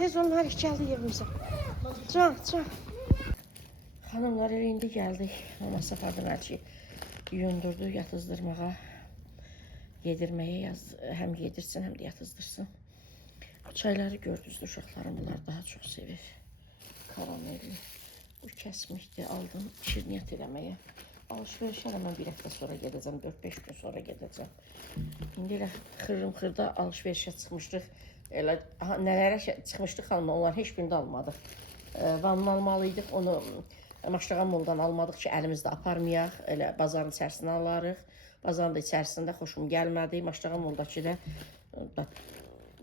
Tez onlar gəldi yerimizə. Can, can. Xanımlar elə indi gəldik. Mama Səfadım əlçi yuyundurdu yatızdırmağa. Yedirməyə həm yedirsin, həm də yatızdırsın. Çayları gördünüz uşaqlarım, bunlar daha çox sevir. Karamelli. Bu kəsmişdi, aldım şirniyyat eləməyə. Alışverişə mən bir həftə sonra gedəcəm, 4-5 gün sonra gedəcəm. İndi elə xırım-xırda alışverişə çıxmışdıq. Elə nələrə çıxmışdıq xanımlar, onlar heç birində almadıq. Vanını almalıydıq, onu Maştağan moldan almadıq ki, əlimizdə aparmayaq. Elə bazarın içərisində alarıq. Bazarın da içərisində xoşum gəlmədi. Maştağan moldakı da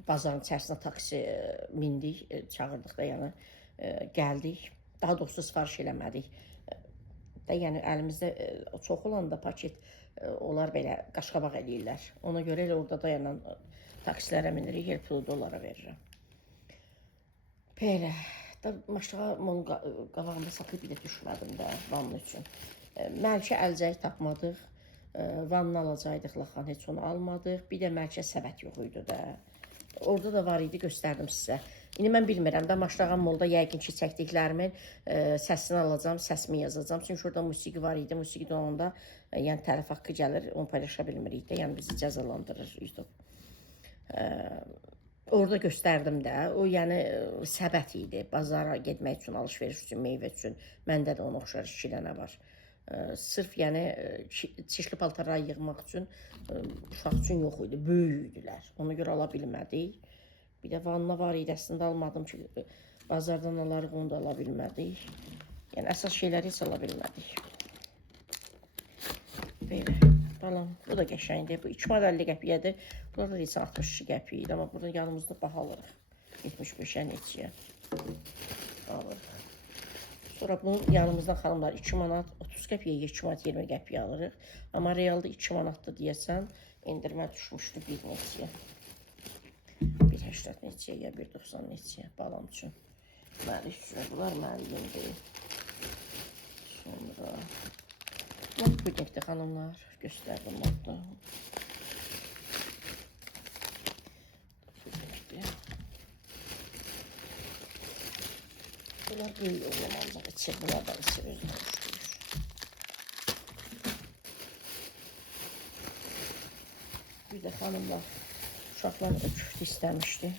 bazarın içərisində taksi mindik, çağırdıq da yəni gəldik. Daha doğrusu sifariş eləmədik. Yəni əlimizdə çox olanda paket onlar belə qaşqabaq eləyirlər. Ona görə elə orada dayanan taksilərə minirik, el pulu da onlara verirəm. Belə. Maştağa molun qabağında saxlayıb bir də düşmədim də vanın üçün. Məlkə əlcək tapmadıq. Vanını alacaqdıq, laxan heç onu almadıq. Bir də məlkə səbət yox idi də. Orada da var idi, göstərdim sizə. İndi mən bilmirəm də Maştağa molda yəqin ki, çəkdiklərimin səsini alacağım, səsimi yazacağım. Çünki orada musiqi var idi. Musiqi də onda yəni tərəf haqqı gəlir, onu paylaşa bilmirik də. Yəni bizi cəzalandırır YouTube. Orada göstərdim də, o yəni səbət idi, bazara getmək üçün, alışveriş üçün, meyvə üçün. Məndə də ona oxşar 2 dənə var. Sırf yəni çişli paltarları yığmaq üçün, uşaq üçün yox idi, böyük idilər. Ona görə ala bilmədik. Bir də vanna var idi, əslində almadım ki, bazardan alarıq, onu da ala bilmədik. Yəni əsas şeyləri heç ala bilmədik. Belə. Balam, bu da qəşəngdir. Bu 2 manat 50 qəpiyyədir. Burada da isə 62 qəpiyyə. Amma burada yanımızda baha alırıq. 75-ə neçəyə alırıq. Sonra bunun yanımızdan xanımlar 2 manat 30 qəpiyyə, 2 manat 20 qəpiyyə alırıq. Amma realda 2 manatdır deyəsən, endirmə düşmüşdü 1 neçəyə. 1.80 neçəyə, 1.90 neçəyə balam üçün. Məli üçün, bunlar müəllimdir. Sonra... Lap pudingdir xanımlar, göstərdim orada. Pudingdir. Bunlar böyük oğlamancaq içir, bunlar da içir, özünə düşdürür. Bir də xanımlar, uşaqlar öküftü istəmişdi.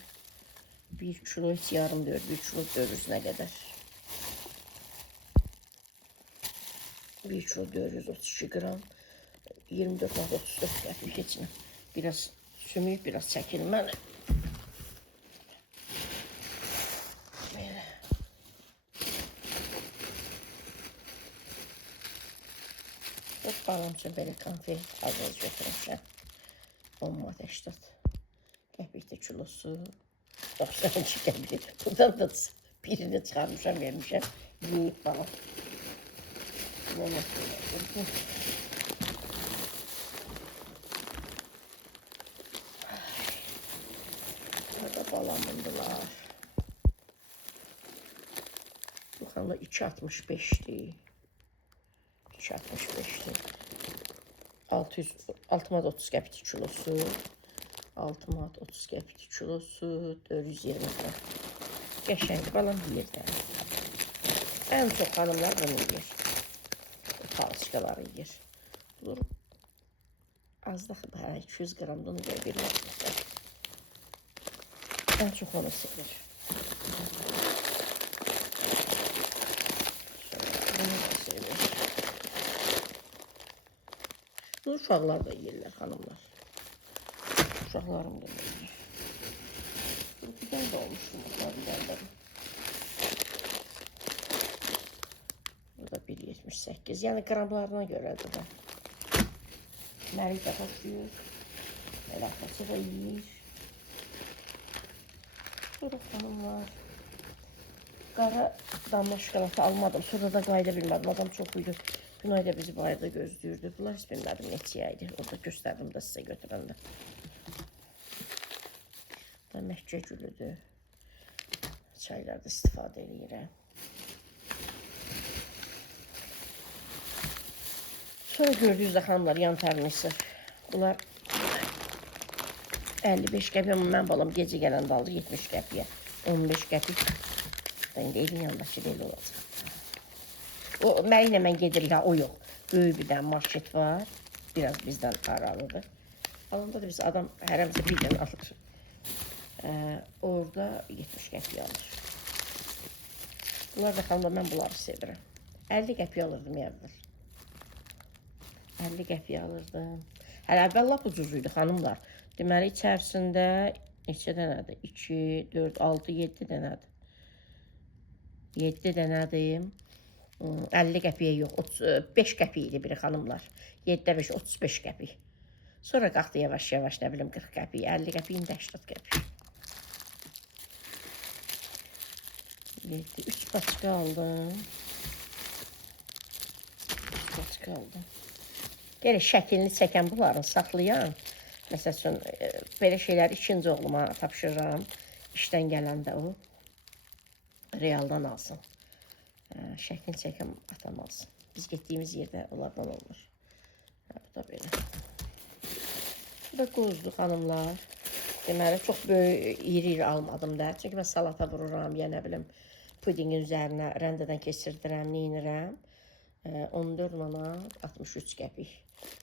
1 kilo heç yarım deyir, 1 kilo görürüz nə qədər. 1 kilo 432 qram, 24,34 qəpik keçmə. Biraz sümük, biraz çəkilməli. Belə. Çok balam üçün belə konfet az götürmüşəm. 10 manat 80 qəpikdə kilosu. 92 qəpik. Buradan da birini çıxarmışam, vermişəm. Yeyib balam. Burada balamındılar. Bu xanımda 2.65'dir. 2.65'dir. 6 manat 30 qəpik kilosu. 6 manat 30 qəpik kilosu. 420 qram. Qəşəng balam yeyir də. Ən çox xanımlar bunu yeyir. Palçıqaları yiyir. Dur. Az da 200 qramdan görə bir vaxtda. Ən çox onu sevir. Bunu da sevir. Bu uşaqlar da yiyirlər xanımlar. Uşaqlarım da yiyir. Bir dənə də olmuşdur. Bir dənə də. Burada 1.78. Yəni qramlarına görədir də. Məlik də xoşlayır. Mələkəsi də yiyir. Sonra xanımlar. Qara damla şokolatı almadım. Sonra da qayda bilmədim. Adam çox uydu. Günay da bizi bayırda gözləyirdi. Bunlar heç bilmədim neçəyə idi. Orada göstərdim də sizə götürəndə. Bu Məkkə gülüdür. Çaylarda istifadə edirəm. Sonra gördüyünüz də xanımlar yan tərnisi. Bunlar 55 qəpiyə, mən balam gecə gələndə aldı 70 qəpiyə. 15 qəpik. İndi evin yanındakı belə olacaq. O mənimlə mən gedirlər, o yox. Böyük bir dənə market var. Biraz bizdən aralıdır. Alanda da biz adam hərəmizə bir dənə alır. Orada 70 qəpik alır. Bunlar da xanımlar, mən bunları sevirəm. 50 qəpik alırdım əvvəl. 50 qəpik alırdım. Hələ əvvəl lap ucuzuydu xanımlar. Deməli, içərisində neçə dənədir? 2, 4, 6, 7 dənədir. 7 dənədir. 50 qəpiyə yox, 5 qəpik idi biri xanımlar. 7-də 5, 35 qəpik. Sonra qalxdı yavaş-yavaş, nə bilim, 40 qəpik, 50 qəpik, indi 80 qəpik. 3 paçka aldım. 3 paçka aldım. Gələk şəklini çəkən bunların saxlayan. Məsəl üçün, belə şeyləri ikinci oğluma tapşırıram. İşdən gələndə o realdan alsın. Şəklini çəkən atam alsın. Biz getdiyimiz yerdə onlardan olmur. Bu da belə. Bu da qozdur xanımlar. Deməli, çox böyük, iri-iri almadım da. Çünki mən salata vururam, ya nə bilim, pudingin üzərinə rəndədən keçirdirəm, neyinirəm. 14 manat 63 qəpik.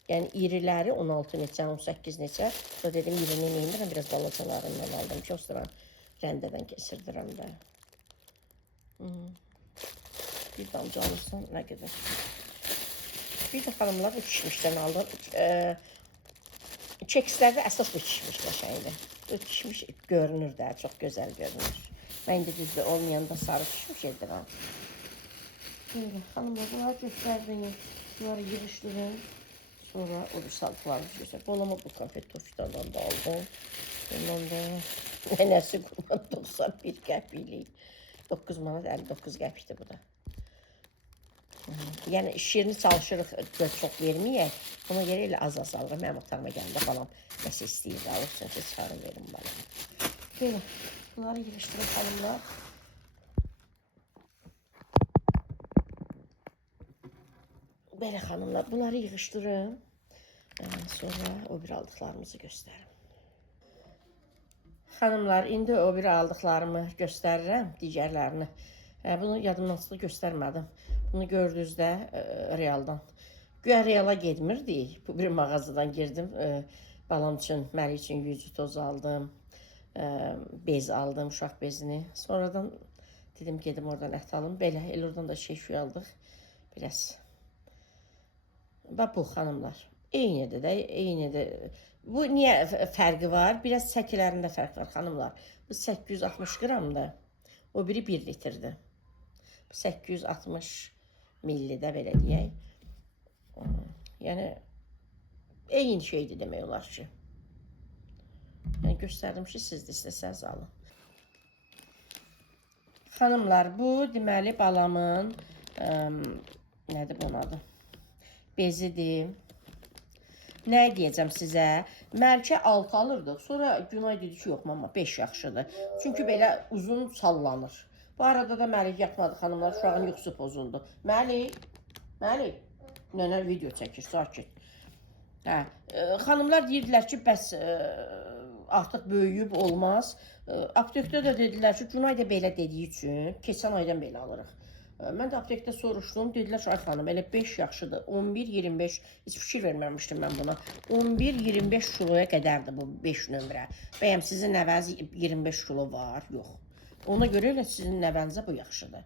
Yəni iriləri 16 neçə, 18 neçə. Sonra dedim, irini neyinirəm, biraz balacalarından aldım ki, o sıra rəndədən keçirdirəm də. Bir damcı alırsan, nə qədər. Bir də xanımlar bu kişmişdən aldım. Kekslərdə əsas bu kişmiş qəşəngdir. Bu kişmiş görünür də, çox gözəl görünür. Mən indi düzdür olmayanda sarı kişmiş edirəm. Böyle xanımlar, bunları göstərdim. Bunları yığışdırın. Sonra o bir saltılarımızı göstərdim. Bolama bu konfet tofitadan da aldım. Ondan da nənəsi qurban 91 qəpiklik. 9 manat 59 qəpikdir bu da. Yəni iş yerini çalışırıq, çox verməyək. Ona görə elə az-az alırım. Mənim otağıma gələndə balam nəsə istəyir, alırsın ki, çıxarım verim balam. Belə, bunları yığışdırın xanımlar. Belə xanımlar, bunları yığışdırın. Sonra o bir aldıqlarımızı göstərim. Xanımlar, indi o bir aldıqlarımı göstərirəm, digərlərini. Bunu yadımdan çıxdı, göstərmədim. Bunu gördüyünüzdə realdan. Güya reala getmirdik. Bu bir mağazadan girdim. Balam üçün, Məli üçün yüzü tozu aldım. Bez aldım, uşaq bezini. Sonradan dedim, gedim oradan ət alım. Belə, el oradan da şey aldıq. Biraz. Və bu xanımlar. Eynidir də, eynidir. Bu niyə fərqi var? Biraz çəkilərində fərq var xanımlar. Bu 860 qramdır. O biri 1 litrdir. 860 millidə belə deyək. Yəni, eyni şeydir demək olar ki. Yəni, göstərdim ki, siz də istəsəniz alın. Xanımlar, bu deməli balamın, nədir bunun adı? Bezidir. Nə deyəcəm sizə? Mərkə 6 alırdıq. Sonra Günay dedi ki, yox mama, 5 yaxşıdır. Çünki belə uzun sallanır. Bu arada da Məlik yatmadı xanımlar, uşağın yuxusu pozuldu. Məlik, nənə video çəkir, sakit. Xanımlar deyirdilər ki, bəs artıq böyüyüb olmaz. Aptekdə də dedilər ki, Günay da belə dediyi üçün, keçən aydan belə alırıq. Mən də aptekdə soruşdum, dedilər ki, ay xanım, elə 5 yaxşıdır, 11-25, heç fikir verməmişdim mən buna. 11-25 kiloya qədərdir bu 5 nömrə. Bəyəm sizin nəvəz 25 kilo var, yox. Ona görə elə sizin nəvənizə bu yaxşıdır.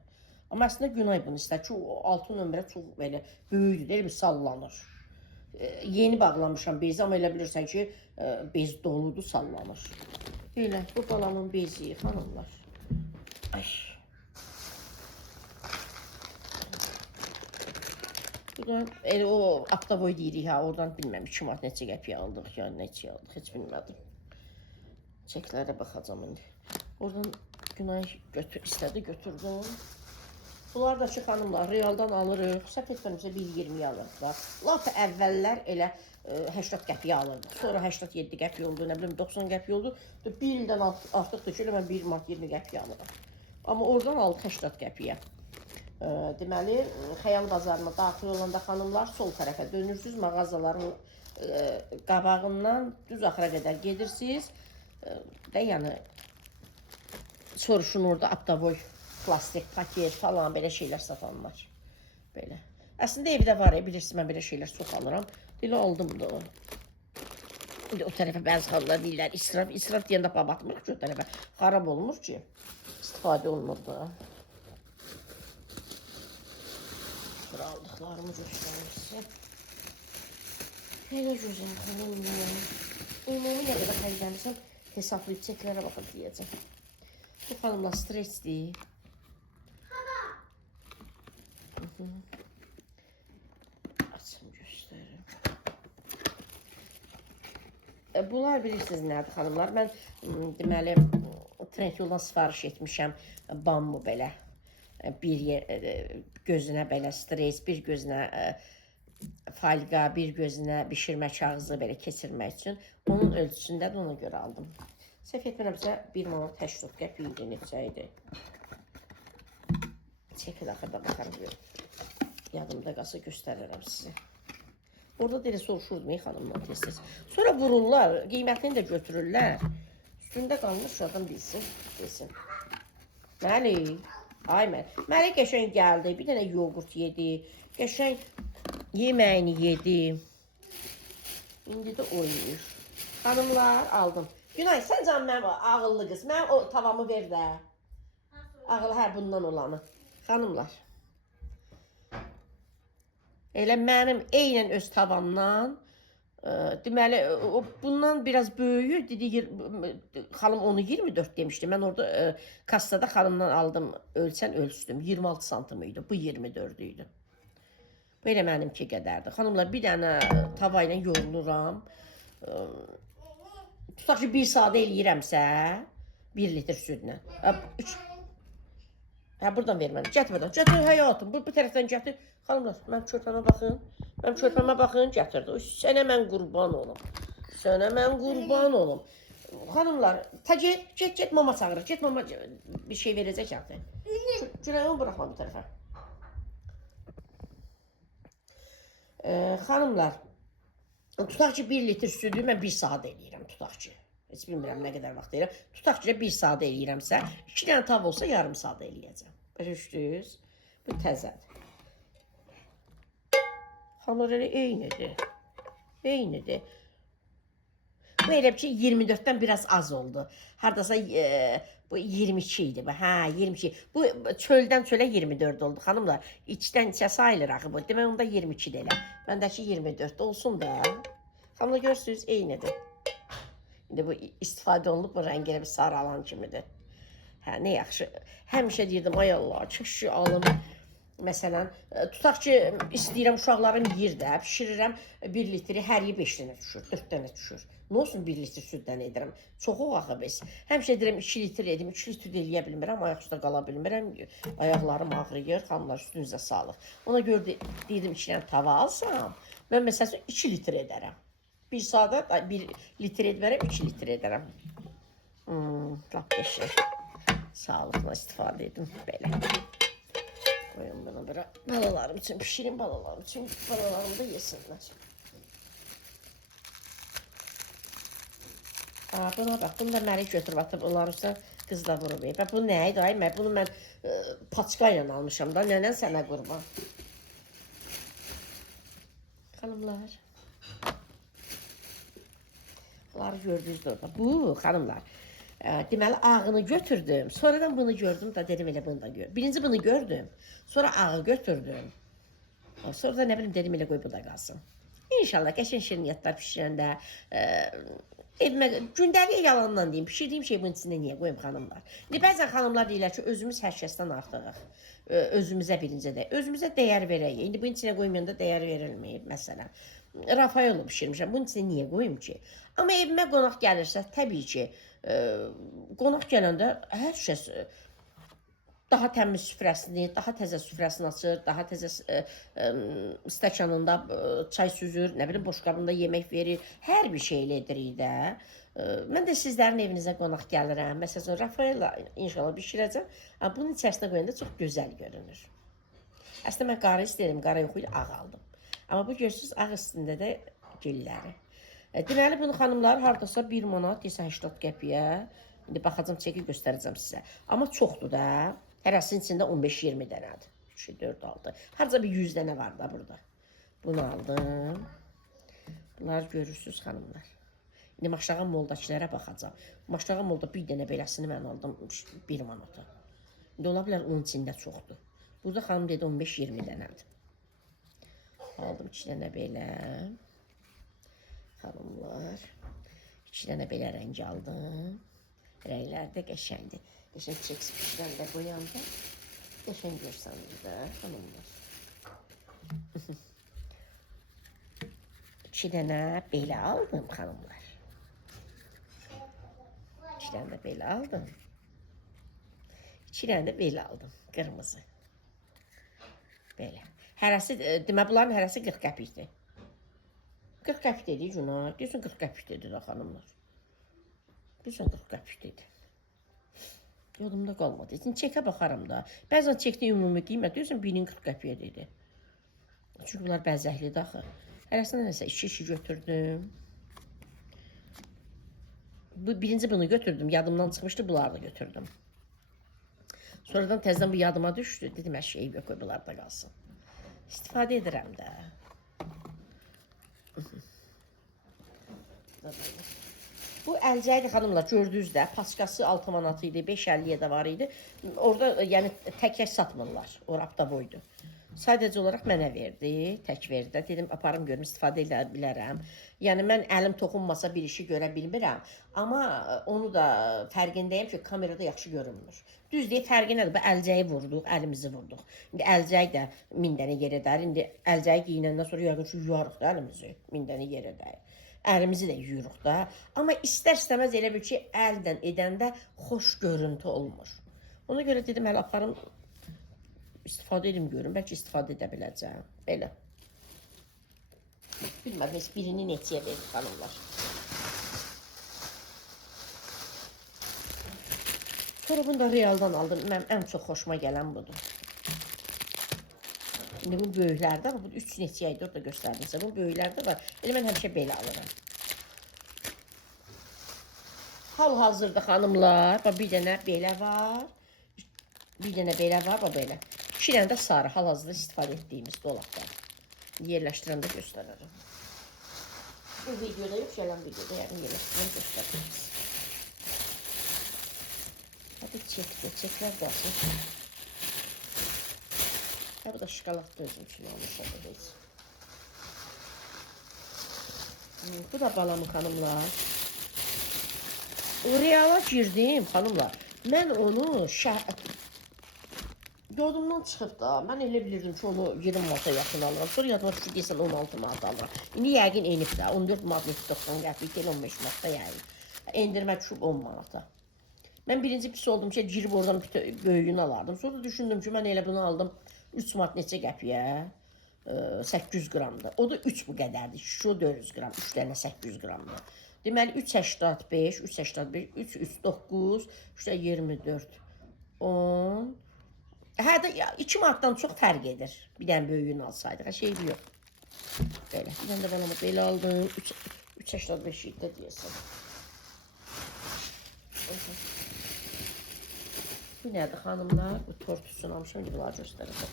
Amma əslində Günay bunu istər ki, 6 nömrə çox belə böyüdür, elə bir sallanır. Yeni bağlamışam bezi, amma elə bilirsən ki, bez doludur, sallanır. Belə, bu balamın bezi, xanımlar. Ay. Bu da elə o Aptavoy deyirik ha, oradan bilməm 2 manat neçə qəpiyə aldıq, yəni neçə aldıq, heç bilmədim. Çəklərə baxacam indi. Oradan Günay istədi, götürdüm. Bunlar da ki, xanımlar, realdan alırıq. Səhv etmirəmsə 1.20-yə alırıq da. Lap əvvəllər elə 80 qəpiyə alırdıq. Sonra 87 qəpiyə oldu, nə bilim 90 qəpiyə oldu. Bir ildən artıqdır ki, mən 1 manat 20 qəpiyə alırım. Amma oradan aldıq 80 qəpiyə. Deməli, Xəyal bazarına daxil olanda xanımlar sol tərəfə dönürsünüz. Mağazaların qabağından düz axıra qədər gedirsiniz. Və yəni soruşun orada aptavoy plastik paket falan belə şeylər satanlar. Belə. Əslində evdə var ya, bilirsiniz mən belə şeylər çox alıram. Dilə aldım da o. İndi o tərəfə bəzi xanımlar deyirlər, israf deyəndə batmır ki, o tərəfə xarab olmur ki, istifadə olunur da. Bura aldıqlarımı göstərim sizə. Elə gözəl xanımlar. Ümumi nə qədər xərcləmişəm, hesablayıb çeklərə baxıb deyəcəm. Bu xanımlar stresdir. Açım göstərim. Bunlar bilirsiniz nədir xanımlar? Mən deməli trend yoldan sifariş etmişəm bambu belə. Bir gözünə belə stres, bir gözünə falqa, bir gözünə bişirmə kağızı belə keçirmək üçün. Onun ölçüsündə də ona görə aldım. Səhv etmirəmsə 1 manat 80 qəpik idi, neçə idi. Çəkil axırda baxarım. Yadımda qalsa göstərirəm sizə. Orada da elə soruşurdum xanımdan tez-tez. Sonra vururlar, qiymətini də götürürlər. Üstündə qalmış adam bilsin, bilsin. Məli, ay Məli qəşəng gəldi, bir dənə yoğurt yedi, qəşəng yeməyini yedi. İndi də oynayır. Xanımlar, aldım. Günay, sən canım mənim ağıllı qız, mən o tavamı ver də. Ağıl, hə, bundan olanı. Xanımlar. Elə mənim eynən öz tavamdan, deməli, bundan biraz böyüyür, dedi, xalım onu 24 demişdi. Mən orada kassada xalımdan aldım, ölçən ölçdüm, 26 santim idi, bu 24 idi. Bu elə mənimki qədərdir. Xanımlar, bir dənə tava ilə yoğruluram. Tutaq ki, 1 saat eləyirəmsə, 1 litr südlə. Hə, buradan verməliyim. Gətirmədən. Gətir həyatım. Bu tərəfdən gətir. Xanımlar, mənim körpəmə baxın. Mənim körpəmə baxın, gətirdi. Sənə mən qurban olum. Sənə mən qurban olum. Xanımlar, get mama çağırır. Get mama bir şey verəcək artıq. Günayı onu buraxma bu tərəfə. Xanımlar, tutaq ki, 1 litr südü mən 1 saat eləyirəm, tutaq ki. Heç bilmirəm nə qədər vaxt eləyirəm. Tutaq ki, 1 saat eləyirəmsə, 2 dənə tav olsa yarım saat eləyəcəm. Başa düşdünüz? Bu təzədir. Xanımlar, elə eynidir. Eynidir. Bu elə ki, 24-dən biraz az oldu. Haradasa bu 22 idi. Hə, 22. Bu çöldən çölə 24 oldu. Xanımlar, içdən içə sayılır axı bu. Demək, onda 22 də elə. Məndəki 24 olsun da. Xanımlar, görürsünüz, eynidir. İndi bu istifadə olunub, bu rəngi elə bir sarı alan kimidir. Hə, nə yaxşı. Həmişə deyirdim, ay Allah, kişi alım. Məsələn, tutaq ki, istəyirəm uşaqlarım yeyir də, pişirirəm 1 litri, hər yer 5 dənə düşür, 4 dənə düşür. Nə olsun 1 litr süddən edirəm? Çox o axı biz. Həmişə deyirəm 2 litr edim, 3 litr də eləyə bilmirəm, ayaq üstə qala bilmirəm, ayaqlarım ağrıyır, xanımlar üstünüzə sağlıq. Ona görə deyirdim 2 dənə tava alsam, mən məsələn 2 litr edərəm. 1 saata 1 litr edərəm, 2 litr edərəm. Lap qəşəng. Sağlıqla istifadə edim, belə. Qoyun bunu bura balalarım üçün, pişirin balalarım üçün, balalarım da yesinlər. Buna bax, bunu da Məlik götürüb atıb, onlar üstə qız da vurub. Bu nə idi? Ay, bunu mən paçka ilə almışam da, nənən sənə qurban. Xanımlar. Bunları gördünüz də orada. Bu, xanımlar. Deməli, ağını götürdüm. Sonradan bunu gördüm da dedim elə bunu da gör. Birinci bunu gördüm. Sonra ağı götürdüm. Sonra da nə bilim dedim elə qoy bu da qalsın. İnşallah qəşəng şirniyyatlar pişirəndə evimə gündəlik yalandan deyim. Pişirdiyim şey bunun içində niyə qoyum xanımlar? Bəzən xanımlar deyirlər ki, özümüz hər kəsdən artığıq. Özümüzə birinci də. Özümüzə dəyər verək. İndi bunun içinə qoymayanda dəyər verilməyib məsələn. Rafaelo pişirmişəm. Bunun içinə niyə qoyum ki? Amma evimə qonaq gəlirsə, təbii ki, qonaq gələndə hər kəs daha təmiz süfrəsini, daha təzə süfrəsini açır, daha təzə stəkanında çay süzür, nə bilim, boşqabında yemək verir, hər bir şey elə edirik də. Mən də sizlərin evinizə qonaq gəlirəm. Məsələn, Rafaela inşallah bişirəcəm. Bunun içərisinə qoyanda çox gözəl görünür. Əslində mən qara istəyirəm, qara yox idi, ağ aldım. Amma bu görürsünüz, ağ üstündə də gülləri. Deməli, bunu xanımlar haradasa 1 manat, desə 80 qəpiyə İndi baxacam çeki göstərəcəm sizə. Amma çoxdur da. Hərəsinin içində 15-20 dənədir. 2, 4, 6. Harca bir 100 dənə var da burada. Bunu aldım. Bunları görürsünüz xanımlar. İndi Maşağa moldakilərə baxacam. Maşağa molda bir dənə beləsini mən aldım 1 manata. İndi ola bilər onun içində çoxdur. Burada xanım dedi 15-20 dənədir. Aldım 2 dənə belə. Xanımlar. 2 dənə belə rəng aldım. Rənglər də qəşəngdir. Qəşəng çəkişdən də qoyanda qəşəng görsənir də xanımlar. 2 dənə belə aldım xanımlar. 2 dənə də belə aldım. 2 dənə də belə aldım. Qırmızı. Belə. Hərəsi, demə bunların hərəsi 40 qəpikdir. 40 qəpik dedik Cuna. Deyirsən 40 qəpik dedi də xanımlar. Deyirsən 40 qəpik dedi. Yolumda qalmadı. Şimdi çekə baxaram da. Bəzən çekdə ümumi qiymət deyirsən birinin 40 qəpiyə dedi. Çünki bunlar bəzəklidir axı. Hərəsindən nəsə 2 götürdüm. Birinci bunu götürdüm. Yadımdan çıxmışdı. Bunları da götürdüm. Sonradan təzədən bu yadıma düşdü. Dedim hər şey yox, bunlar da qalsın. İstifadə edirəm də. Bu əlcəkdir xanımlar, gördünüz də, paskası 6 manat idi, 5.50-yə də var idi. Orada yəni tək satmırlar, o rapda boydu. Sadəcə olaraq mənə verdi, tək verdi. Dedim, aparım görüm, istifadə edə bilərəm. Yəni mən əlim toxunmasa bir işi görə bilmirəm. Amma onu da fərqindəyəm ki, kamerada yaxşı görünmür. Düz deyək, fərqi nədir? Bu əlcəyi vurduq, əlimizi vurduq. İndi əlcək də 1000 dənə yer edər. İndi əlcəyi giyinəndən sonra yəqin ki, yuyarıq da əlimizi, 1000 dənə yer edər. Əlimizi də yuyuruq da. Amma istər-istəməz elə bir ki, əldən edəndə xoş görüntü olmur. Ona görə dedim, hələ aparım, istifadə edim görüm, bəlkə istifadə edə biləcəm. Belə. Bilmədim, birini neçəyə verir xanımlar. Sonra bunu da realdan aldım. Mənim ən çox xoşuma gələn budur. İndi bu böyüklərdə, bu 3 neçəyə idi, orada göstərdim sizə. Bu böyüklərdə var. Elə mən həmişə belə alıram. Hal-hazırda xanımlar, bir dənə belə var. Bir dənə belə var, belə. 2 dənə də sarı, hal-hazırda istifadə etdiyimiz dolaqda. Yerləşdirəndə göstərərəm. Bu videoda yox, gələn videoda yəni yerləşdirəm göstərərəm. Hadi çəkdir, çəklər qalsın. Bu da şokoladlı özüm üçün almışam da heç. Bu da balamın xanımlar. Reala girdim xanımlar. Mən onu yodumdan çıxıb da. Mən elə bilirdim ki, onu 20 manata yaxın alıram. Sonra yadıma düşdü deyəsən 16 manata alıram. İndi yəqin enib də. 14 manat 90 qəpik, 15 manata yəqin. Endirmə düşüb 10 manata. Mən birinci pis oldum ki, girib oradan böyüyünü alardım. Sonra düşündüm ki, mən elə bunu aldım. 3 manat neçə qəpiyə? 800 qramdır. O da 3 bu qədərdir. Şu 400 qram, 3 dənə 800 qramdır. Deməli 3,85, 3,85, 3, 3, 9, 3, 24, 10. Hə də 2 manatdan çox fərq edir. Bir dənə böyüyünü alsaydıq. Hər şey yox. Belə. Bir dənə də balama belə aldım. 3,85 idi deyəsən. Bu nədir xanımlar? Bu tortusunu almışam, bunları göstərəcəm.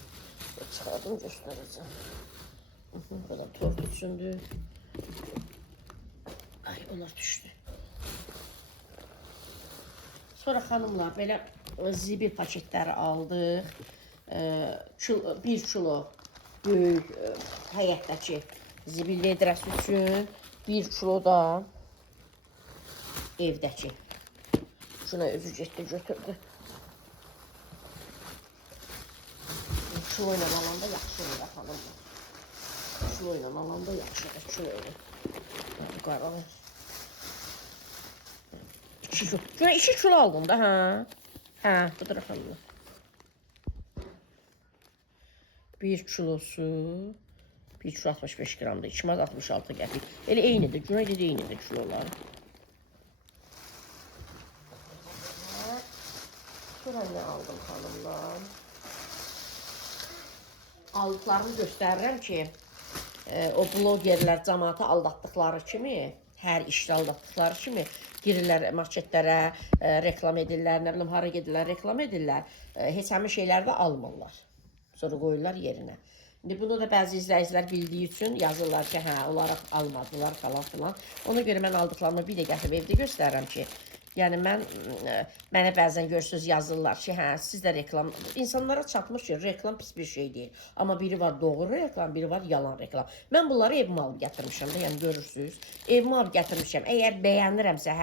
Çıxardım, göstərəcəm. Bu da tortusundur. Ay, onlar düşdü. Sonra xanımlar, belə zibil paketləri aldıq. 1 kilo böyük həyətdəki zibil vedrəsi üçün. 1 kilo da evdəki. Şuna özü getdi, götürdü. Kilo ilə alanda yaxşı olur xanımlar. Kilo ilə alanda yaxşı olur, kilo ilə. Bu qaranı. 2 kilo aldım da, hə? Hə, budur xanımlar. 1 kilosu 1 kilo 65 qramdır, 2 manat 66 qəpik. Elə eynidir, günə dedi eynidir kilolar. Sonra nə aldım xanımlar? Aldıqlarını göstərirəm ki, o blogerlər cəmaatı aldatdıqları kimi hər işdə aldatdıqları kimi girirlər marketlərə, reklam edirlər, nə bilim hara gedirlər, reklam edirlər. Heç həmin şeyləri də almırlar. Sonra qoyurlar yerinə. İndi bunu da bəzi izləyicilər bildiyi üçün yazırlar ki, hə, olaraq almadılar falan filan. Ona görə mən aldıqlarımı bir də gətirib evdə göstərirəm ki, yəni mənə bəzən görürsünüz yazırlar ki, hə, siz də reklam, insanlara çatmış ki, reklam pis bir şey deyil. Amma biri var doğru reklam, biri var yalan reklam. Mən bunları evimə alıb gətirmişəm də, yəni görürsünüz. Evimə alıb gətirmişəm. Əgər bəyənirəmsə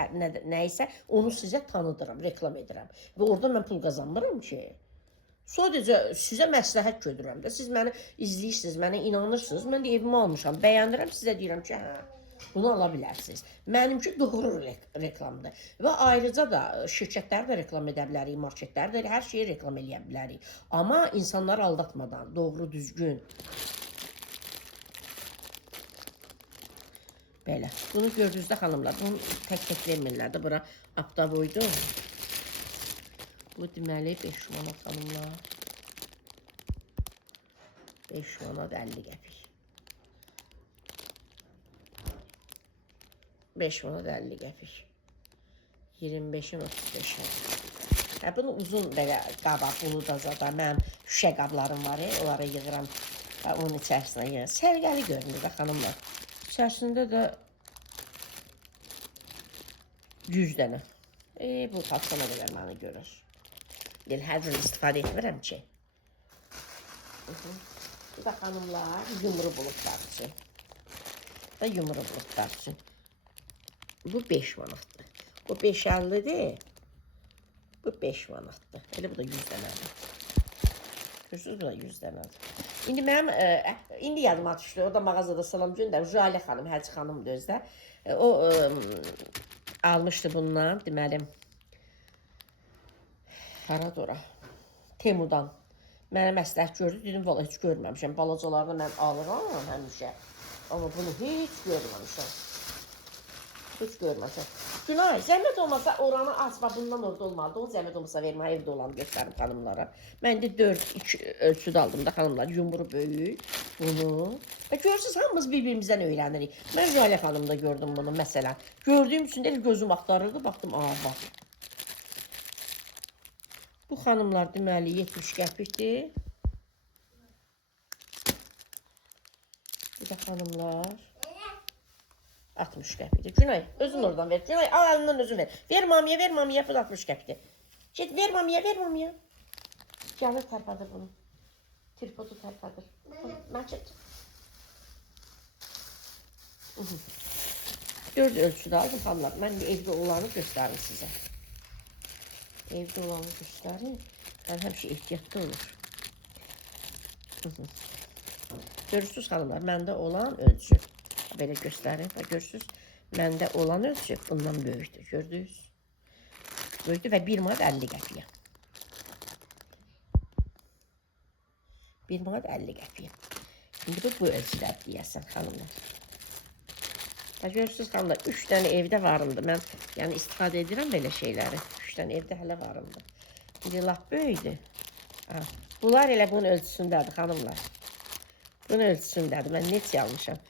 nə isə onu sizə tanıdıram, reklam edirəm. Və orada mən pul qazanmıram ki. Sadəcə sizə məsləhət görürəm də. Siz məni izləyirsiniz, mənə inanırsınız. Mən də evimə almışam. Bəyənirəm, sizə deyirəm ki, hə, bunu ala bilərsiniz. Mənimki doğru reklamdır. Və ayrıca da şirkətləri də reklam edə bilərik, marketləri də, hər şeyi reklam edə bilərik. Amma insanları aldatmadan, doğru, düzgün. Belə. Bunu gördünüz də xanımlar. Bunu tək-tək vermirlər də. Bura apta boydu. Bu deməli 5 manat xanımlar. 5 manat 50 qəpik. 5 manat 50 qəpik. 25-in 35-i. Hə, bunu uzun belə qaba, bunu da zaten mənim şüşə qablarım var, onlara yığıram. Onun içərisinə yığıram. Sərgəli görünür də xanımlar. İçərisində də 100 dənə. Bu patsana qədər mənə görür. Hər gün istifadə etmirəm ki. Bu da xanımlar yumru bulutlar üçün. Yumru bulutlar üçün. Bu 5 manatdır. Bu 5.50'dir. Bu 5 manatdır. Elə bu da 100 dənədir. Görürsünüz, bu da 100 dənədir. İndi mənim, indi yadıma düşdü. O da mağazada salam göndər. Jale xanım, Həcc xanımdır özdə. O almışdı bundan, deməli. Haradır ora? Temudan. Mənə məsləhət gördü. Dedim, valla heç görməmişəm. Balacalarını mən alıram həmişə. Amma bunu heç görməmişəm. Heç görməmişəm. Günay, zəhmət olmasa oranı açma. Bundan orada olmalıdır. O zəhmət olmasa vermə, evdə olanı göstərim xanımlara. Mən indi 4-2 ölçüdə aldım da xanımlar. Yumru böyük. Bunu. Və görürsünüz, hamımız bir-birimizdən öyrənirik. Mən Jale xanımda gördüm bunu məsələn. Gördüyüm üçün də gözüm axtarırdı. Baxdım, bax. Bu xanımlar deməli 70 qəpikdir. Bu da xanımlar 60 qəpikdir. Günay, özün oradan ver. Günay, al əlindən özün ver. Ver mamiyə, bu da 60 qəpikdir. Get, ver mamiyə. Gəlir tərpədir bunu. Tripodu tərpədir. Məçət. 4 ölçüdə aldım xanımlar. Mən evdə olanı göstərim sizə. Evdə olanı göstərim. Mən həmişə ehtiyatlı olur. Görürsünüz xanımlar, məndə olan ölçü. Belə göstərim. Görürsünüz, məndə olan ölçü bundan böyükdür. Gördünüz? Böyükdür və 1 manat 50 qəpiyə. 1 manat 50 qəpiyə. İndi bu ölçülər deyəsən xanımlar. Görürsünüz xanımlar, 3 dənə evdə varımdı. Mən yəni istifadə edirəm belə şeyləri. 3 dənə evdə hələ varımdı. İndi lap böyükdür. Bunlar elə bunun ölçüsündədir xanımlar. Bunun ölçüsündədir. Mən neçə almışam?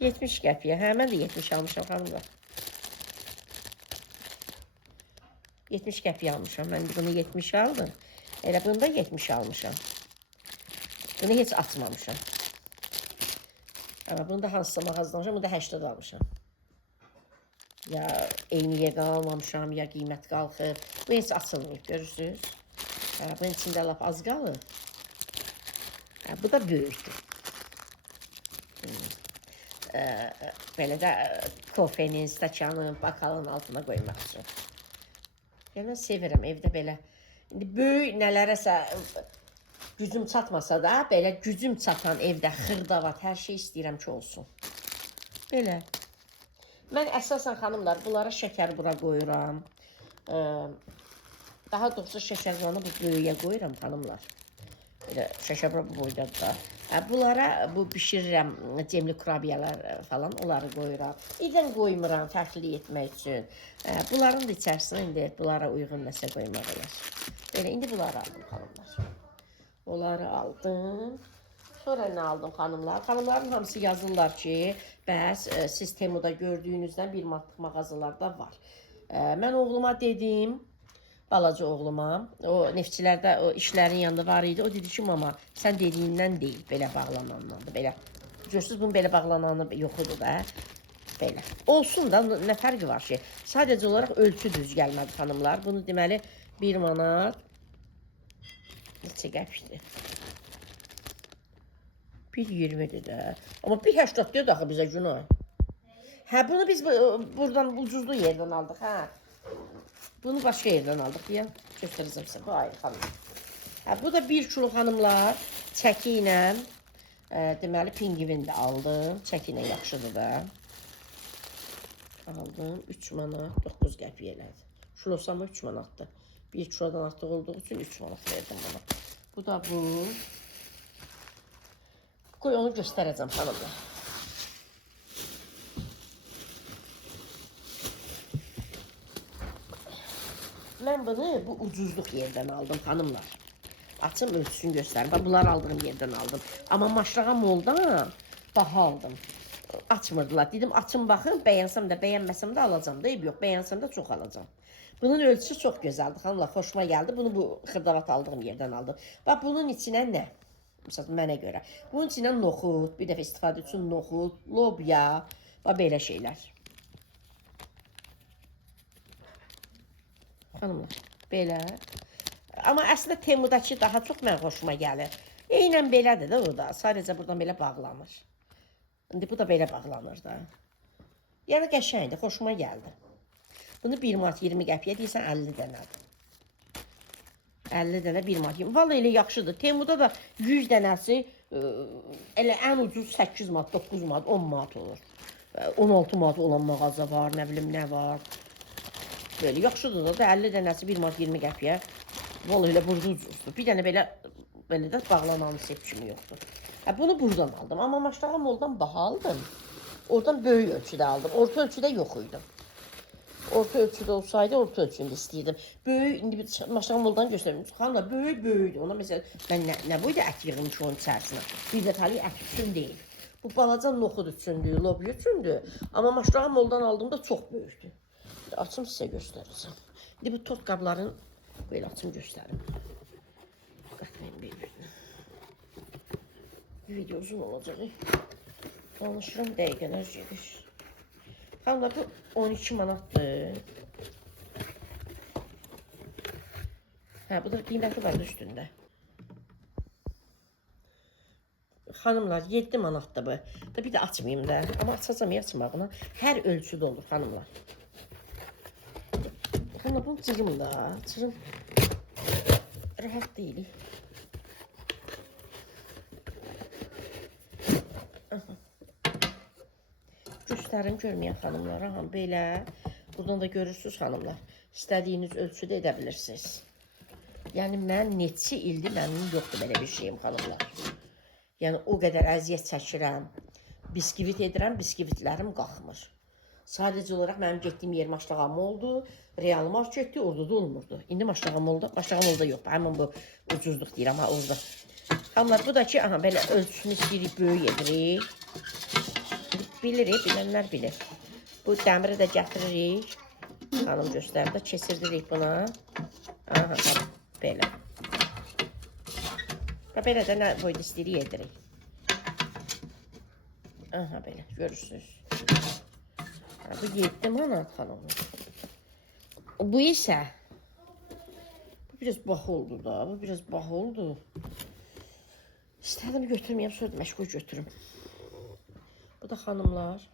70 qəpiyə. Hə, mən də 70 almışam xanımlar. 70 qəpiyə almışam. Mən bunu 70 aldım. Elə bunu da 70 almışam. Bunu heç açmamışam. Ama bunu da hansısa mağazadan bunu da 80 almışam. Ya eyniyə qalmamışam, ya qiymət qalxıb. Bu heç açılmıyor, görürsünüz. Bunun içində lap az qalır. Bu da böyükdür. Belə də kofenin, stəkanın, bakalın altına qoymaq üçün. Mən sevirəm evdə belə. İndi böyük nələrəsə gücüm çatmasa da, belə gücüm çatan evdə xırdavat, hər şey istəyirəm ki, olsun. Belə. Mən əsasən xanımlar, bunlara şəkər bura qoyuram. Daha doğrusu şəkərbanı bu böyüyə qoyuram xanımlar. Belə şəkər bura bu boydadır da. Bunlara bu bişirirəm, cemli kurabiyalar falan, onları qoyuram. İdən qoymuram, fərqli etmək üçün. Bunların da içərisinə indi bunlara uyğun nəsə qoymaq olar. Belə, indi bunları aldım xanımlar. Onları aldım. Sonra nə aldım xanımlar? Xanımların hamısı yazırlar ki, bəs siz Temuda gördüyünüzdən bir manatlıq mağazalarda var. Mən oğluma dedim, balaca oğluma, o neftçilərdə o işlərin yanında var idi. O dedi ki, mama, sən dediyindən deyil, belə bağlananlardır, belə. Görürsünüz, bunun belə bağlananı yoxudur da. Belə. Olsun da, nə fərqi var ki? Sadəcə olaraq ölçü düz gəlmədi xanımlar. Bunu deməli 1 manat neçə qəpikdir? 1.20'dir də. Amma 1.80 deyir axı bizə günah. Hə, bunu biz buradan ucuzlu yerdən aldıq, hə. Bunu başqa yerdən aldıq deyə göstərəcəm sizə. Bu ayrı xanım. Hə, bu da 1 kilo xanımlar çəki ilə deməli pingvin də aldım. Çəki ilə yaxşıdır da. Aldım 3 manat 9 qəpik elədi. Kilosama 3 manatdır. 1 kilodan artıq olduğu üçün 3 manat verdim buna. Bu da bu. Qoy onu göstərəcəm xanımlar. Mən bunu bu ucuzluq yerdən aldım xanımlar. Açım ölçüsünü göstərim. Bunlar aldığım yerdən aldım. Amma Maşrağa Moldan baha aldım. Açmırdılar. Dedim açın baxın, bəyənsəm də bəyənməsəm də alacam da. Yox, bəyənsəm də çox alacam. Bunun ölçüsü çox gözəldir xanımlar. Xoşuma gəldi. Bunu bu xırdavat aldığım yerdən aldım. Bax bunun içinə nə? Məsələn, mənə görə. Bunun içinə noxud, bir dəfə istifadə üçün noxud, lobya və belə şeylər. Xanımlar, belə. Amma əslində Temudakı daha çox mən xoşuma gəlir. Eynən belədir də o da. Sadəcə buradan belə bağlanır. İndi bu da belə bağlanır da. Yəni qəşəngdir, xoşuma gəldi. Bunu 1 manat 20 qəpiyə deyirsən 50 dənədir. 50 dənə 1 manat. Vallahi elə yaxşıdır. Temuda da 100 dənəsi elə ən ucuz 8 manat, 9 manat, 10 manat olur. 16 manat olan mağaza var, nə bilim nə var. Böyle yaxşıdır da 50 dənəsi 1 manat 20 qəpiyə. Vallahi elə burada ucuzdur. Bir dənə belə də bağlanan seçimi yoxdur. Bunu buradan aldım. Amma Maşrağa Moldan baha aldım. Oradan böyük ölçüdə aldım. Orta ölçüdə yox idi. Orta ölçüdə olsaydı orta ölçündə istəyirdim. Böyük, indi Maşrağa Moldan göstərim. Xanımlar, böyükdür. Ona məsələn, mən nə boyda ət yığılmış onun içərisinə. Bir dəfəlik ət üçün deyil. Bu balaca noxud üçündür, lobya üçündür. Amma Maşrağa Moldan aldığımda çox böyükdür. Açım sizə göstərəcəm. İndi bu tot qabların belə açım göstərim. Qatmayın bir-birinə. Video uzun olacaq. Danışıram, dəqiqələr gedir. Xanımlar, bu 12 manatdır. Hə, bu da qiyməti var üstündə. Xanımlar, 7 manatdır bu. Da bir də açmayayım da. Amma açacam ya açmağına. Hər ölçüdə olur xanımlar. Xanımlar, bunu cırım da. Cırım rahat deyil. Göstərim görməyən xanımlara. Belə. Buradan da görürsünüz xanımlar. İstədiyiniz ölçüdə edə bilirsiniz. Yəni mən neçə ildir mənim yoxdur belə bir şeyim xanımlar. Yəni o qədər əziyyət çəkirəm. Biskvit edirəm, biskvitlərim qalxmır. Sadəcə olaraq mənim getdiyim yer Maşrağa Moldu, Real Marketdir, orada da olmurdu. İndi Maşrağa Molda yoxdur. Həmin bu ucuzluq deyirəm ha orada. Xanımlar, bu da ki, aha belə ölçüsünü istəyirik, böyük edirik. Bilirik, bilənlər bilir. Bu dəmiri də gətiririk. Xanım göstərdi, kesirdirik buna. Aha, belə. Və belə də nə boyda istəyirik edirik. Aha, belə, görürsünüz. Bu 7 manat xanımlar. Bu isə, bu biraz baha oldu da, bu biraz baha oldu. İstədim götürməyəm, sonra məşğul götürüm. Bu da xanımlar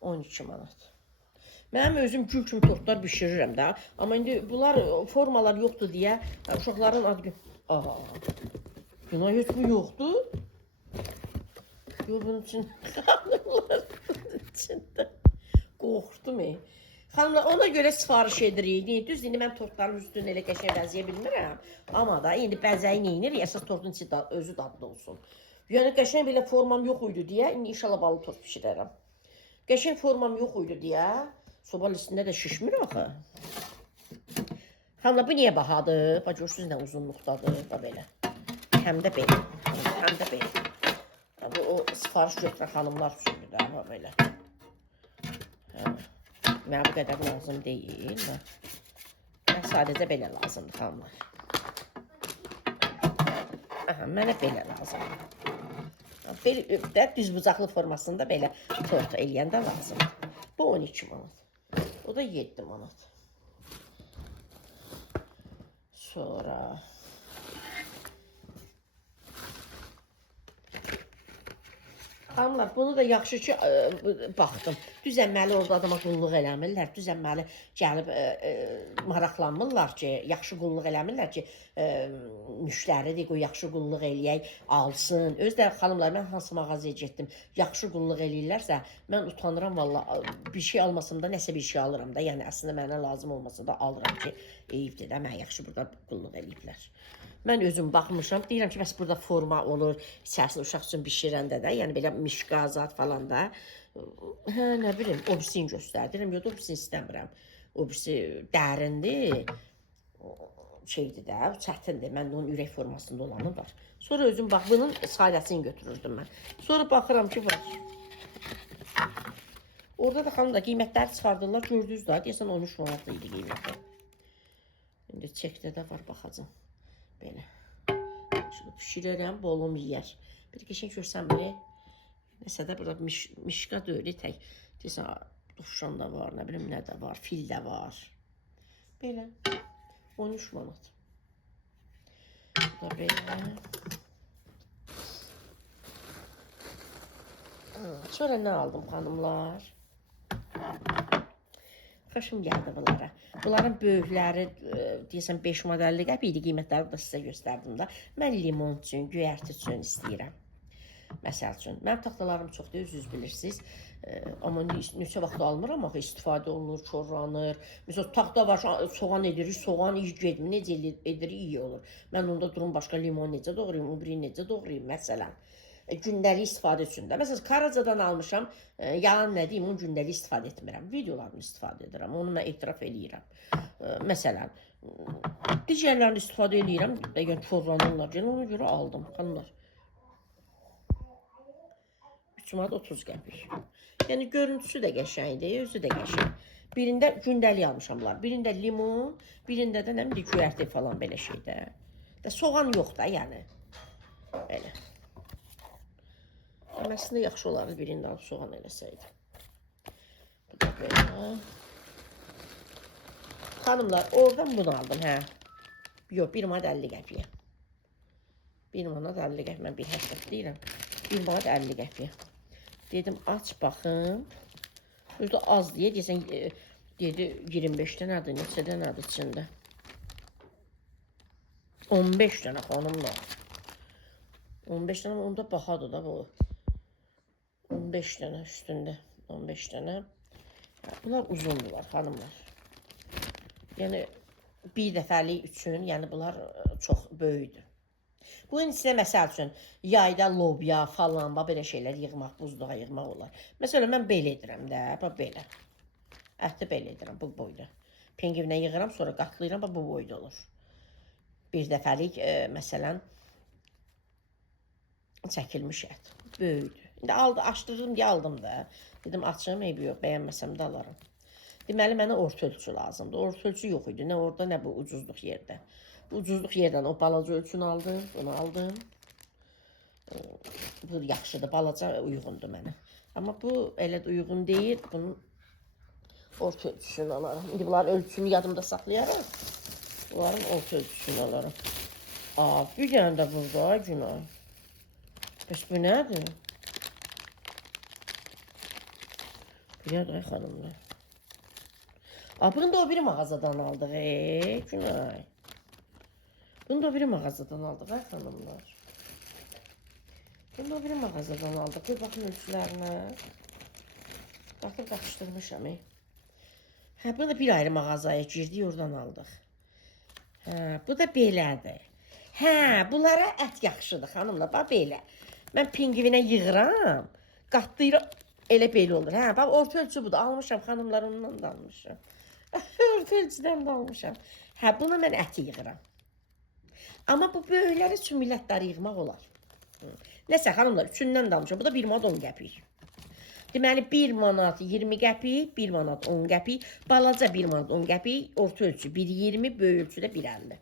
12 manat. Mənim özüm gül kimi tortlar bişirirəm də. Amma indi bunlar formalar yoxdur deyə uşaqların adı... Günah heç bu yoxdur. Yox, bunun üçün xanımlar içində qorxdum. Xanımlar, ona görə sifariş edirik. Düz, indi mən tortların üstünü elə qəşəng bəzəyə bilmirəm. Amma da indi bəzəyi neyinir? Əsas tortun içi özü dadlı olsun. Yəni qəşəng belə formam yox idi deyə, indi inşallah balı tort bişirərəm. Qəşəng formam yox idi deyə, sobanın üstündə də şişmir axı. Xanımlar, bu niyə bahadır? Bax, görürsünüz nə uzunluqdadır da belə. Həm də belə. həm də belə. Bu o sifariş götürən xanımlar üçündür də, belə. Mənə bu qədər lazım deyil. Mən sadəcə belə lazımdır xanımlar. Mənə belə lazımdır. Belə düz bucaqlı formasında belə tort eləyəndə lazımdır. Bu 12 manat. O da 7 manat. Sonra xanımlar, bunu da yaxşı ki baxdım. Düzənməli orada adama qulluq eləmirlər. Düzənməli gəlib maraqlanmırlar ki, yaxşı qulluq eləmirlər ki, müştəridir, qoy yaxşı qulluq eləyək, alsın. Öz də xanımlar, mən hansı mağazaya getdim, yaxşı qulluq eləyirlərsə, mən utanıram valla. Bir şey almasam da nəsə bir şey alıram da. Yəni əslində mənə lazım olmasa da alıram ki, eyibdir də, mən yaxşı burada qulluq eləyiblər. Mən özüm baxmışam, deyirəm ki, bəs burada forma olur, içərisində uşaq üçün bişirəndə də, yəni belə mişqa zat falan da. Nə bilim, o birisini göstərdirəm, yox da o birisini istəmirəm. O birisi dərindir, şeydir də, çətindir. Məndə onun ürək formasında olanı var. Sonra özüm bax, bunun sairəsini götürürdüm mən. Sonra baxıram ki, var. Orada da xanım da qiymətləri çıxardırlar, gördünüz da, deyəsən 13 manat idi qiyməti. İndi çəkdə də var, baxacam. Belə. Şunu pişirərəm, bolum yiyər. Bir qəşəng görsən belə. Nəsə də burada mişqa deyil, tək. Deyəsən, dovşan da var, nə bilim nə də var, fil də var. Belə. 13 manat. Bu da belə. Sonra nə aldım xanımlar? Xoşum gəldi bunlara. Bunların böyükləri, deyəsən 5 modelli qəp idi, qiymətləri da sizə göstərdim da. Mən limon üçün, göyərti üçün istəyirəm. Məsəl üçün, mənim taxtalarım çox deyil, özünüz bilirsiniz. Amma neçə vaxt almıram, axı istifadə olunur, çorlanır. Məsələn, taxta var, soğan edirik, soğan iyi gedmir, necə edirik, iyi olur. Mən onda durum başqa limon necə doğrayım, o biri necə doğrayım, məsələn. Gündəlik istifadə üçün də. Məsələn, Karacadan almışam, yalan nə deyim, onun gündəlik istifadə etmirəm. Videolarını istifadə edirəm, onu mən etiraf eləyirəm. Məsələn, digərlərini istifadə eləyirəm, yəni çorlanırlar, yəni ona görə aldım, xanımlar. 3 manat 30 qəpik. Yəni, görüntüsü də qəşəngdir, özü də qəşəng. Birində gündəlik almışam bunlar. Birində limon, birində də nə bilim, göyərti falan belə şeydə. Soğan yox da, yəni. Belə. Əslində yaxşı olardı birində alıb soğan eləsəydi. Bu da belə. Xanımlar, oradan bunu aldım, hə. Yox, 1 manat 50 qəpiyə. 1 manat 50 qəpiyə, mən bir həsət deyirəm. 1 manat 50 qəpiyə. Dedim, aç baxım. Özdə az deyə, deyəsən, dedi 25-də nədir, neçədə nədir içində. 15 dənə xanımlar. 15 dənə, onda baxadır da bu. 15 dənə üstündə, 15 dənə. Bunlar uzundular, xanımlar. Yəni, bir dəfəlik üçün, yəni bunlar çox böyüdür. Bunun içində, məsəl üçün, yayda lobya falan, belə şeylər yığmaq, buzluğa yığmaq olar. Məsələn, mən belə edirəm də, belə. Ətli belə edirəm, bu boyda. Pengivinə yığıram, sonra qatlayıram, bu boyda olur. Bir dəfəlik, məsələn, çəkilmiş ət, böyüdür. İndi açdırdım deyə aldım da. Dedim, açım, eybi yox, bəyənməsəm də alaram. Deməli, mənə orta ölçü lazımdır. Orta ölçü yox idi, nə orada, nə bu ucuzluq yerdə. Bu ucuzluq yerdən o balaca ölçünü aldım, bunu aldım. Bu yaxşıdır, balaca uyğundur mənə. Amma bu elə də uyğun deyil, bunun orta ölçüsünü alaram. İndi bunların ölçüsünü yadımda saxlayarım. Bunların orta ölçüsünü alaram. Bir dənə də burada, Günay. Bəs bu nədir? Bilədir, xanımlar. Bunu da o biri mağazadan aldıq, Günay. Bunu da o biri mağazadan aldıq, xanımlar. Bunu da o biri mağazadan aldıq. Bir baxın ölçülərinə. Baxıb qaxışdırmışam, Bu da bir ayrı mağazaya girdik, oradan aldıq. Bu da belədir. Bunlara ət yaxşıdır, xanımlar, bax belə. Mən pingivinə yığıram, qatlayıram, elə belə olur. Bax, orta ölçü budur, almışam, xanımlar, ondan da almışam. Orta ölçüdən də almışam. Buna mən əti yığıram. Amma bu böyükləri üçün millətləri yığmaq olar. Nəsə xanımlar, üçündən danışım. Bu da 1 manat 10 qəpik. Deməli 1 manat 20 qəpik, 1 manat 10 qəpik, balaca 1 manat 10 qəpik, orta ölçü 1.20, böyük ölçüdə 1.50.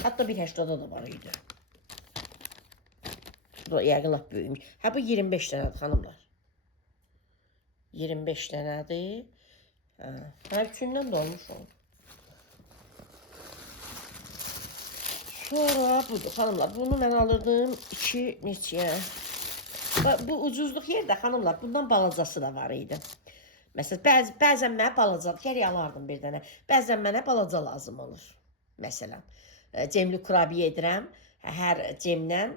Hətta 1.80-da da var idi. Bu da yəqin lap böyükmüş. Hə bu 25 dənədir xanımlar. 25 dənədir. Hə üçündən də olmuş oldu. Sonra budur xanımlar. Bunu mən alırdım 2 neçəyə. Bu ucuzluq yerdə xanımlar. Bundan balacası da var idi. Məsələn, bəzən mənə balaca gərək alardım bir dənə. Bəzən mənə balaca lazım olur. Məsələn, cemli kurabiyə edirəm. Hər cemdən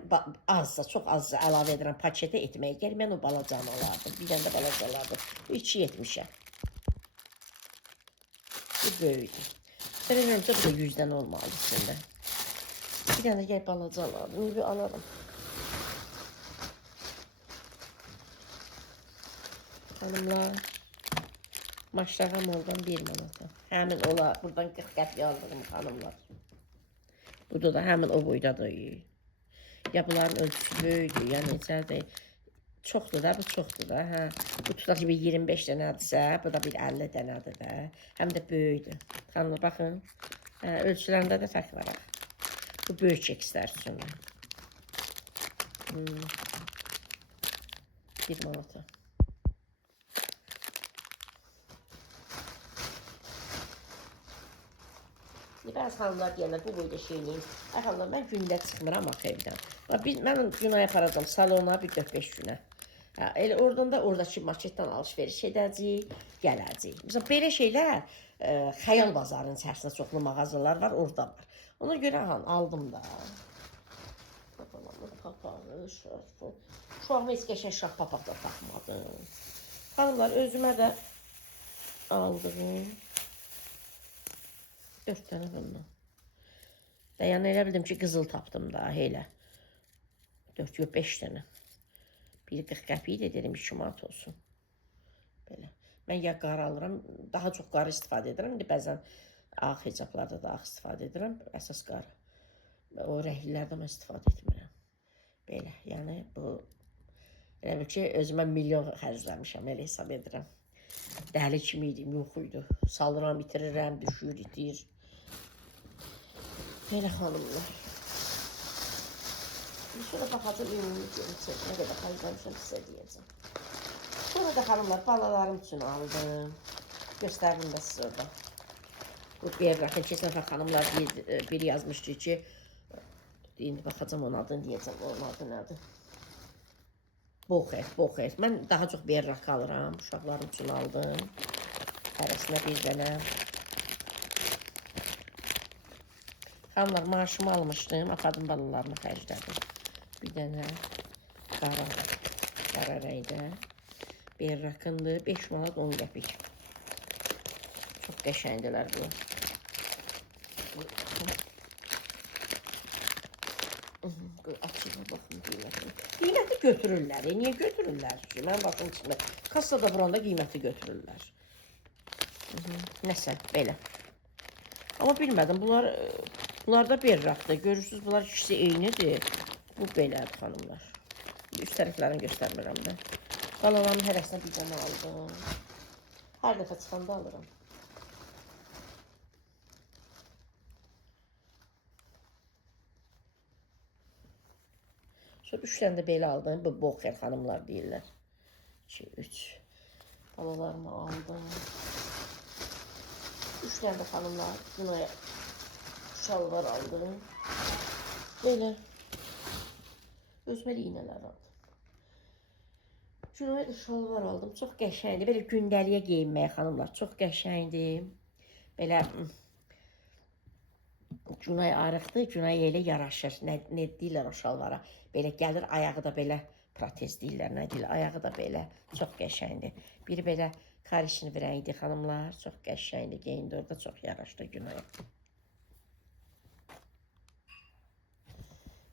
azca, çox azca əlavə edirəm paketə etməyə. Gərək mən o balacanı alardım. Bir dənə də balaca alardım. Bu 2.70-ə. Bu böyükdür. Sənə bu da 100-dən olmalı içində. Bir dənə gəl balaca alardım. Bir alarım. Hanımlar, maşrağam oradan 1 manata. Həmin ola, buradan 40 qəpik aldığım xanımlar. Burada da həmin o boydadır. Ya bunların ölçüsü böyükdür, ya necədir. Çoxdur da, bu çoxdur da. Hə. Bu tutaq ki, 25 dənədirsə, bu da bir 50 dənədir də. Həm də böyükdür. Xanımlar, baxın. Ölçülərində də fərq var. Bu böyük çəkislər üçün. 1 manata. Bəzi xanımlar deyirlər, bu boyda şeyliyim. Ay xanımlar, mən gündə çıxmıram axı evdən. Mən günaya aparacam salona bir 4-5 günə. Elə oradan da oradakı marketdən alış-veriş edəcəyik, gələcəyik. Məsələn, belə şeylər Xəyal bazarının içərisində çoxlu mağazalar var, orada var. Ona görə aldım da. Papağı, şarfı. Uşağıma heç qəşəng şarf papaq da taxmadım. Xanımlar, özümə də aldım. 4 dənə bundan. Yəni elə bildim ki, qızıl tapdım da, elə. 4 yox, 5 dənə. Biri 40 qəpik də dedim, 2 manat olsun. Belə. Mən ya qarı alıram, daha çox qarı istifadə edirəm. İndi bəzən ağ hecablarda da ağ istifadə edirəm. Əsas qarı. O rəhillərdən mən istifadə etmirəm. Belə, yəni bu... Elə bil ki, özümə milyon xərcləmişəm, elə hesab edirəm. Dəli kimi idim, yox idi. Salıram, itirirəm, düşür, itir. Belə xanımlar. Bir şöyle baxacaq, ümumi görürsək, nə qədər xərcləmişəm sizə deyəcəm. Sonra da xanımlar, balalarım üçün aldım. Göstərdim də siz orada. Bu berrakın keçən dəfə xanımlar biri yazmışdı ki, indi baxacam onun adını deyəcəm, onun adı nədir? Boxer, boxer. Mən daha çox berrak alıram, uşaqlarım üçün aldım. Hərəsinə bir dənə. Xanımlar, maaşımı almışdım, apardım balalarımı xərclədim. Bir dənə qara rəngdə berrakındır, 5 manat 10 qəpik. Çox qəşəngdilər bu. Açığa baxın qiymətini. Qiyməti götürürlər. Niyə götürürlər ki? Mən baxım içində. Kassada buranda qiyməti götürürlər. Nəsə, belə. Amma bilmədim, bunlar da berrakdır. Görürsünüz, bunlar ikisi eynidir. Bu belədir, xanımlar. Üst tərəflərini göstərmirəm də. Balalarımın hərəsinə bir dənə aldım. Hər dəfə çıxanda alıram. Sonra 3 dənə də belə aldım. Bu boxer xanımlar deyirlər. 2, 3. Balalarımı aldım. 3 dənə də xanımlar günaya şalvar aldım. Belə. Özümə iynələr aldım. Günaya da şalvar aldım. Çox qəşəngdir. Belə gündəliyə geyinməyə xanımlar. Çox qəşəngdir. Belə Günay arıqdır. Günay elə yaraşır. Nə deyirlər o şalvara? Belə gəlir, ayağı da belə protez deyirlər. Nə deyirlər? Ayağı da belə. Çox qəşəngdir. Biri belə karışın bir rəngdir xanımlar. Çox qəşəngdir. Geyindi orada çox yaraşdı Günaya.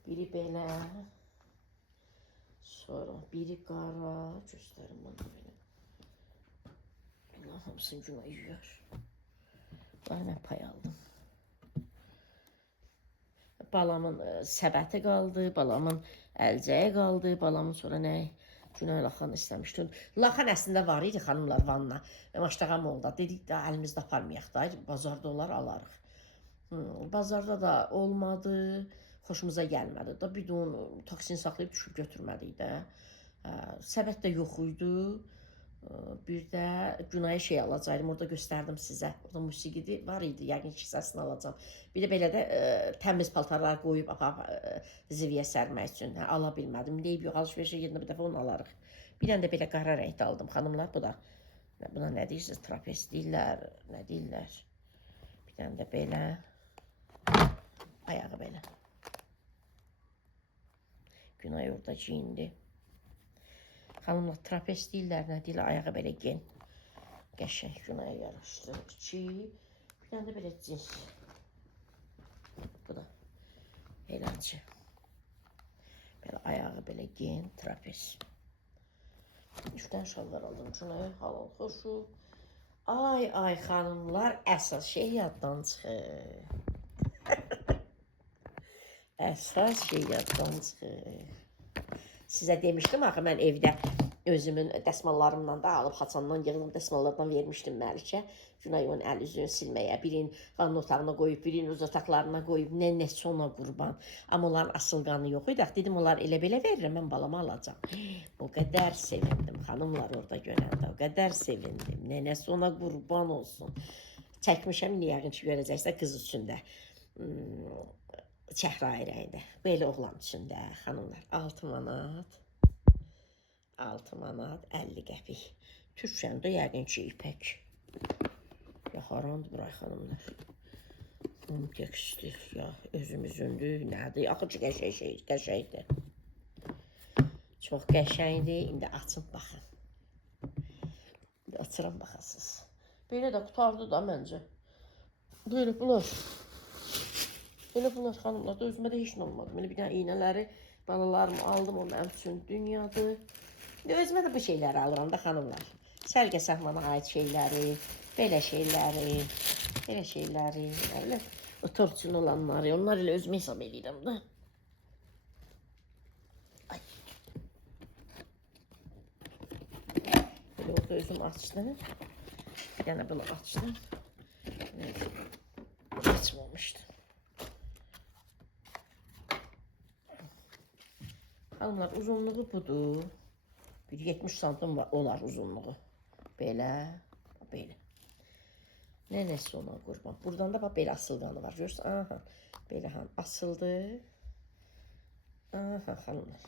Biri belə. Sonra biri qara. Göstərim bana belə. Allah hamısını Günay yuyar. Bunları mən pay aldım. balamın səbəti qaldı, balamın əlcəyi qaldı, balamın sonra nə? Günay laxan istəmişdim. Laxan əslində var idi xanımlar vanna. Maştağam oldu. Dedik də əlimizdə aparmayaq da, bazarda olar alarıq. Bazarda da olmadı, xoşumuza gəlmədi. Da bir də onu taksini saxlayıb düşüb götürmədik də. Səbət də yox idi. Bir də Günay'a şey alacaqdım, orada göstərdim sizə. Orada musiqidi var idi, yəqin ki, səsini alacağım. Bir də belə də təmiz paltarlar qoyub ziviyə sərmək üçün ala bilmədim. Deyib yox, alışverişə gedəndə bir dəfə onu alarıq. Bir dənə də belə qara rəngdə aldım, xanımlar. Bu da, buna nə deyirsiniz, trapez deyirlər, nə deyirlər. Bir dənə də belə, ayağı belə. Günay orada giyindi. Xanımlar trapez deyirlər, nə deyirlər, ayağı belə gen. Qəşəng Günaya yaraşdı. Bir dənə də belə cins. Bu da eləcə. Belə ayağı belə gen, trapez. 3 dənə şalvar aldım Günaya, halal xoşu. Ay xanımlar, əsas şey yaddan çıxır. Əsas şey yaddan çıxır. Sizə demişdim axı, mən evdə özümün dəsmallarımdan da alıb, xaçandan yığılıb dəsmallardan vermişdim Məlikə. Günay onun əl üzünü silməyə, birini qanın otağına qoyub, birini öz otaqlarına qoyub, nə ona qurban. Amma onların asıl qanı yox idi. Dedim, onlar elə belə verirəm, mən balama alacam. O qədər sevindim, xanımlar orada görəndə, o qədər sevindim. Nənəsi ona qurban olsun. Çəkmişəm, yəqin ki, görəcəksə qız üçün də. Çəhrayı rəyində. Belə oğlan üçün də, xanımlar. 6 manat. 6 manat 50 qəpik. Türkçəndə yəqin ki, ipək. Ya harandır buray xanımlar. Tekstil, ya özümüzündür, nədir? Axı ki, qəşəkdir. Çox qəşəkdir. İndi açıb baxın. İndi açıram baxasınız. Belə də qutardı da məncə. Böyle bunlar. Belə bunlar xanımlar da özümə də heç nə olmadı. Belə bir dənə iynələri balalarımı aldım, o mənim üçün dünyadır. Özümə də bu şeyləri alıram da xanımlar. Sərgə səhmana aid şeyləri, belə şeyləri, otor üçün olanları, onlar ilə özümü hesab edirəm da. Ay. Belə orada özüm açdım. Bir dənə belə açdım. Açmamışdım. Xanımlar, uzunluğu budur. Bir 70 santim olar uzunluğu. Belə, belə. Nənəsi ona qurban. Buradan da belə asılqanı var. Görürsün, aha, belə asıldı. Aha, xanımlar.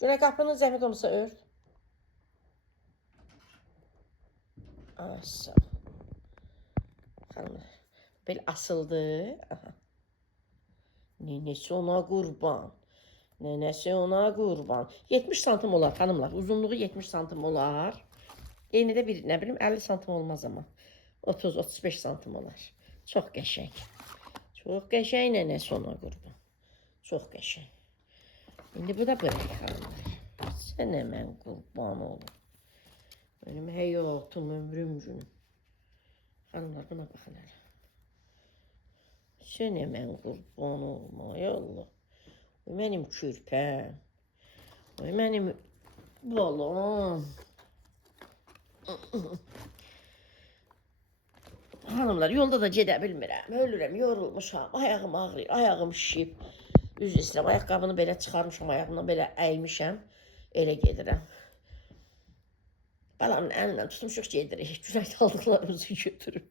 Günə qapını zəhmət olmasa ört. Sağ ol. Xanımlar, belə asıldı. Aha. Nənəsi ona qurban. Nənəsi ona qurban. 70 santim olar xanımlar. Uzunluğu 70 santim olar. Yeni də bir, nə bilim, 50 santim olmaz amma. 30-35 santim olar. Çox qəşəng. Çox qəşəng nənəsi ona qurban. Çox qəşəng. İndi bu da bıraq xanımlar. Sənə mən qurban olum. Benim həyatım, ömrüm günüm. Xanımlar, buna baxın hələ. Sənə mən qurban olum, ay Allah. Mənim kürpəm. Mənim balam. Hanımlar, yolda da gedə bilmirəm. Ölürəm, yorulmuşam. Ayağım ağrıyır, ayağım şişib. Üzr istəyirəm, ayaqqabını belə çıxarmışam, ayağımdan belə əymişəm. Elə gedirəm. Balamın əlindən tutmuşuq gedirik. Günay aldıqlarımızı götürüb.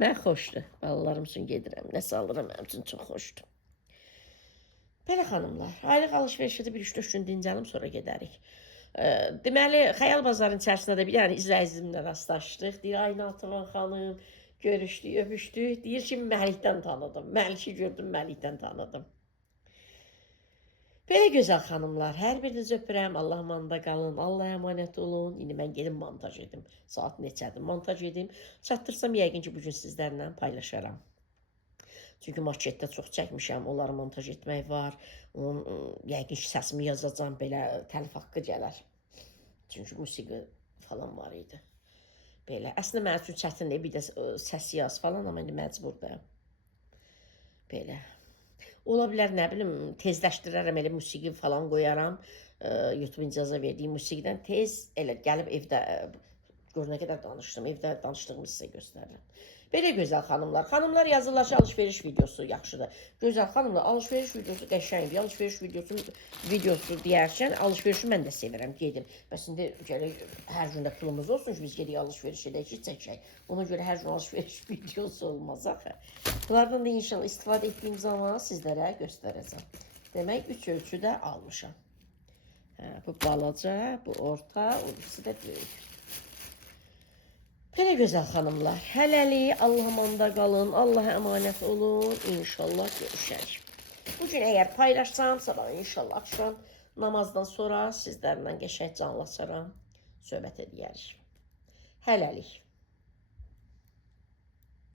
Mən xoşdur. Balalarım üçün gedirəm. Nəsə alıram, mənim üçün çox xoşdur. Belə xanımlar, aylıq alışverişdə bir 3-4 gün dincəlim, sonra gedərik. Deməli, Xəyal bazarının içərisində də bir dənə izləyicimlə rastlaşdıq. Deyir, ay Nativan xanım, görüşdük, öpüşdük. Deyir ki, Məlikdən tanıdım. Məliki gördüm, Məlikdən tanıdım. Belə gözəl xanımlar, hər birinizi öpürəm. Allah amanında qalın, Allah'a əmanət olun. İndi mən gedim montaj edim. Saat neçədir montaj edim. Çatdırsam yəqin ki, bugün sizlərlə paylaşaram. Çünki marketdə çox çəkmişəm, onları montaj etmək var. Yəqin ki, səsimi yazacam, belə təlif haqqı gələr. Çünki musiqi falan var idi. Belə. Əslində mənim üçün çətindir, bir də səs yaz falan, amma indi məcburdur. Belə. Ola bilər, nə bilim, tezləşdirərəm, elə musiqi falan qoyaram. YouTube icazə verdiyi musiqidən tez elə gəlib evdə gör nə qədər danışdım, evdə danışdığımı sizə göstərirəm. Belə gözəl xanımlar. Xanımlar yazırlar ki, alış-veriş videosu yaxşıdır. Gözəl xanımlar, alış-veriş videosu qəşəngdir. Alış-veriş videosu deyərkən, alış-verişi mən də sevirəm, gedim. Bəs indi gələk, hər gün də pulumuz olsun ki, biz gedək alış-veriş edək ki, çəkək. Ona görə hər gün alış-veriş videosu olmaz axı. Bunlardan da inşallah istifadə etdiyim zaman sizlərə göstərəcəm. Demək, 3 ölçüdə almışam. Bu balaca, bu orta, o birisi də böyük. Belə gözəl xanımlar, hələlik Allah amanda qalın, Allaha əmanət olun, inşallah görüşərik. Bugün əgər paylaşsam, sabah inşallah akşam namazdan sonra sizlərlə qəşəng canlaşaram, söhbət edərik. Hələlik.